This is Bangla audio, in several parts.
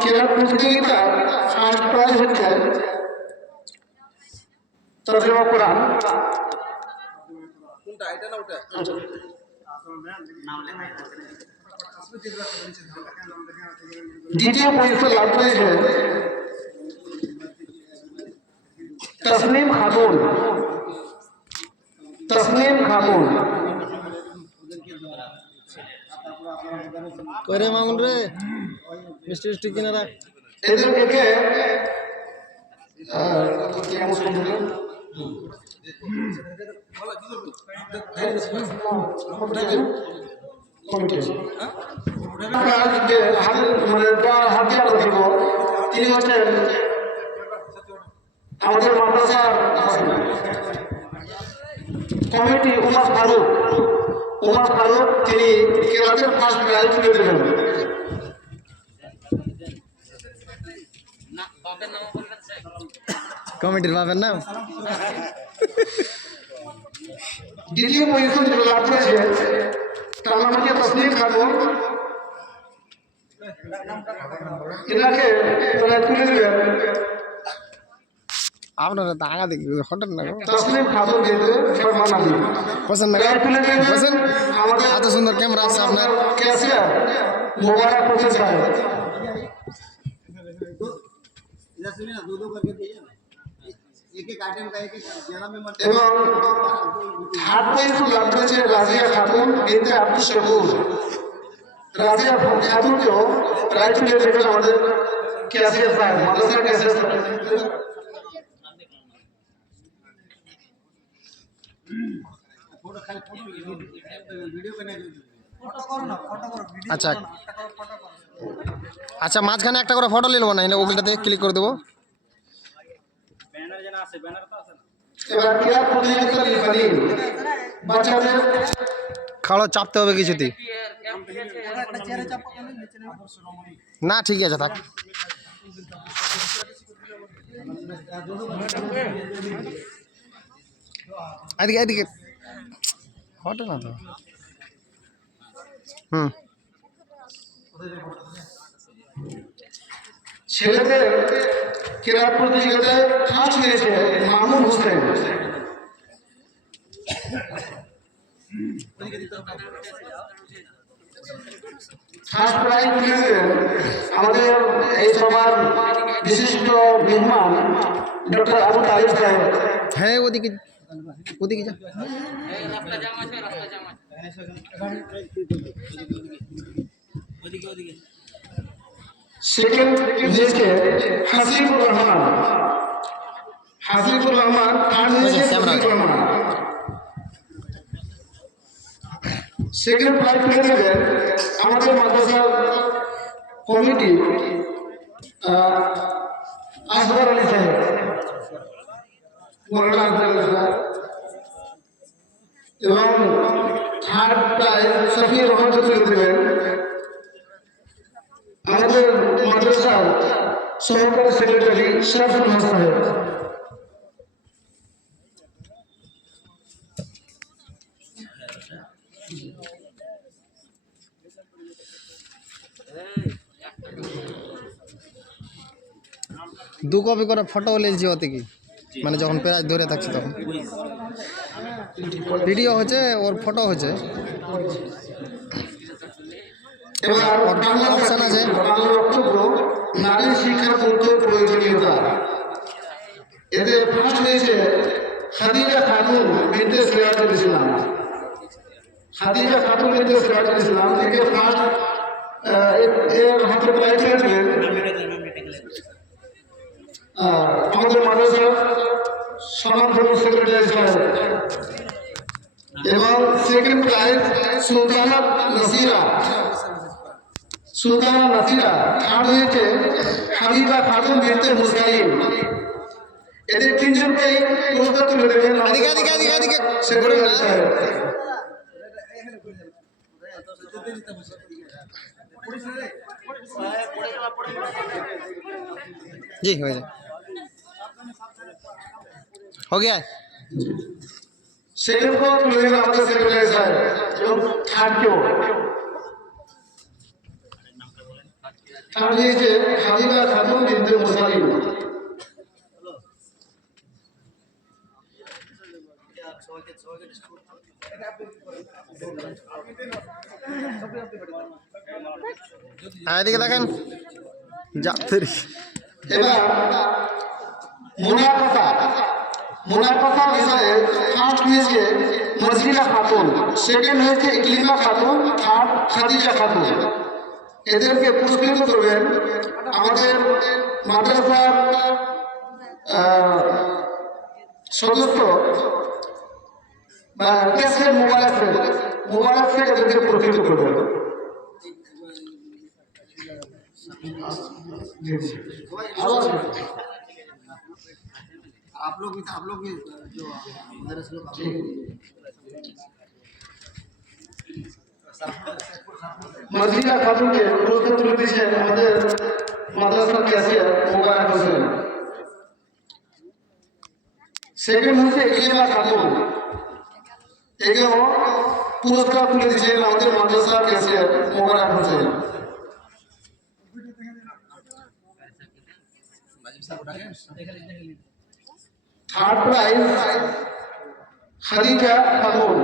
ক্রীড়া প্রতিযোগিতার ফার্স্ট প্রাইজ হচ্ছে তরজমা কোরআন। কোনটা এটা না ওটা? দ্বিতীয় পজিশন লাভ করেছে তসনিম খাতুন। তসনিম খাতুন করে মামুন রে মিষ্টি মিষ্টি কিনে রাখ। এদেরকে তিনি হচ্ছেন আমাদের মাদ্রাসার কমিটি উমার ফারুক। উমার ফারুক তিনি কেরাতের ফার্স্ট প্রাইজ তুলে দেবেন। কমিটির পাবেন না। দ্বিতীয় পজিশন লাভ করেছে তামাকে তসনিম খাতুন। এনাকে তুলে দেবেন আপনারা তো আগা দেখি হঠাৎ না তসনিম খাতুন দিতে ফরমান আলী পছন্দ না তুলে দেবেন পছন্দ। আমাদের এত সুন্দর ক্যামেরা আছে আপনার। ক্যাশিয়ার মোবারক হোসেন সাহেব। এবং থার্ড পজিশন লাভ করেছে রাজিয়া খাতুন বিনতে আব্দুল শকুর। রাজিয়া খাতুনকেও প্রাইজ তুলে দেবেন আমাদের ক্যাশিয়ার সাহেব, মাদ্রাসার ক্যাশিয়ার সাহেব। আচ্ছা আচ্ছা মাঝখানে একটা করে ফটো নিলব না, ওগুলোতে ক্লিক করে দেবো। এবার ক্রীড়া প্রতিযোগিতা লিখানি বাচ্চাদের খাওয়া চাপতে হবে কিছুতে না। ঠিক আছে থাক। এদিকে এদিকে হটো না তো। ছেলেদের ক্রীড়া প্রতিযোগিতায় ফার্স্ট হয়েছে মামুন হোসেন। ফার্স্ট প্রাইজ তুলে দেবেন আমাদের এই সবার বিশিষ্ট মেহমান ডক্টর আবু তালিব সাহেব। হ্যাঁ ওদিকে ওদিকে যা। সেকেন্ড হয়েছে হাসিবুর রহমান। হাসিবুর রহমান থার্ড হয়েছে হাসিবুর রহমান। সেকেন্ড প্রাইজ তুলে দেবেন আমাদের মাদ্রাসার কমিটি আসগর আলী সাহেব, মৌলানা আসগর আলী সাহেব। এবং থার্ড প্রাইজ শফিউর রহমানকে তুলে দেবেন আমাদের মাদ্রাসার সহকারী সেক্রেটারি শরফুল হক সাহেব। দু কপি করে ফটো লেগেছি ওতে কি মানে যখন প্রাইজ ধরে থাকছে তখন ভিডিও হচ্ছে ওর ফটো হচ্ছে। অপশন আছে নারী শিক্ষার গুরুত্ব প্রয়োজনীয়তা। এতে ফার্স্ট হয়েছে খাদিজা খাতুন বিনতে সিরাজুল ইসলাম। খাদিজা খাতুন বিনতে সিরাজুল ইসলাম থেকে ফার্স্ট এর হাতে প্রাইজ পেয়েছিলেন আমাদের মাদ্রাসার সমাজসেবী সেক্রেটারি সাহেব। এবং second prize Sultana Nasira. Sultana Nasira. Third হয়েছে হাবিবা খাতুন বিনতে মুসলিম। এদের তিনজনকেই পুরস্কার তুলে দেবেন সেক্রেটারি সাহেব। जी हो जाए हो गया सेकंड को तुले देगा हमारे सेक्रेटरी साहब जो थर्ड को থার্ড হয়েছে হাবিবা খাতুন বিনতে মুসালিম। এদিকে দেখেন যাত্রী এবার মুনাফা বিষয়ে ফার্স্ট হয়েছে মজলিলা খাতুন, সেকেন্ড হয়েছে ইকলিমা খাতুন, থার্ড খাদিজা খাতুন। এদেরকে পুরস্কৃত করবেন আমাদের মাদ্রাসার সদস্য বা ক্যাসের মোবারক থেকে এদেরকে পুরস্কৃত করবেন। आप लोग भी जो मदरसे लोग মজলিলা খাতুনকে পুরস্কার তুলে দিয়েছেন আমাদের মাদ্রাসার ক্যাশিয়ার মোবারক হোসেন। সেকেন্ড হচ্ছে ইকলিমা খাতুন, একেও পুরস্কার তুলে দিয়েছেন আমাদের মাদ্রাসার cashier Mobarak Hossain. Third prize Khadija Khatun,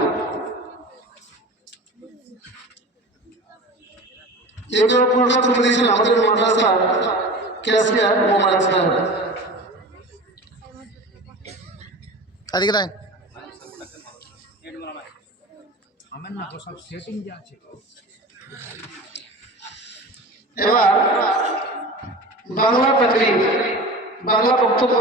একেও পুরস্কার তুলে দিয়েছেন আমাদের মাদ্রাসার ক্যাশিয়ার মোবারক সাহেব। এদিকে দেখেন हमें ना वो सब सेटिंग जा এবার বাংলা তাকরীর, বাংলা বক্তব্য।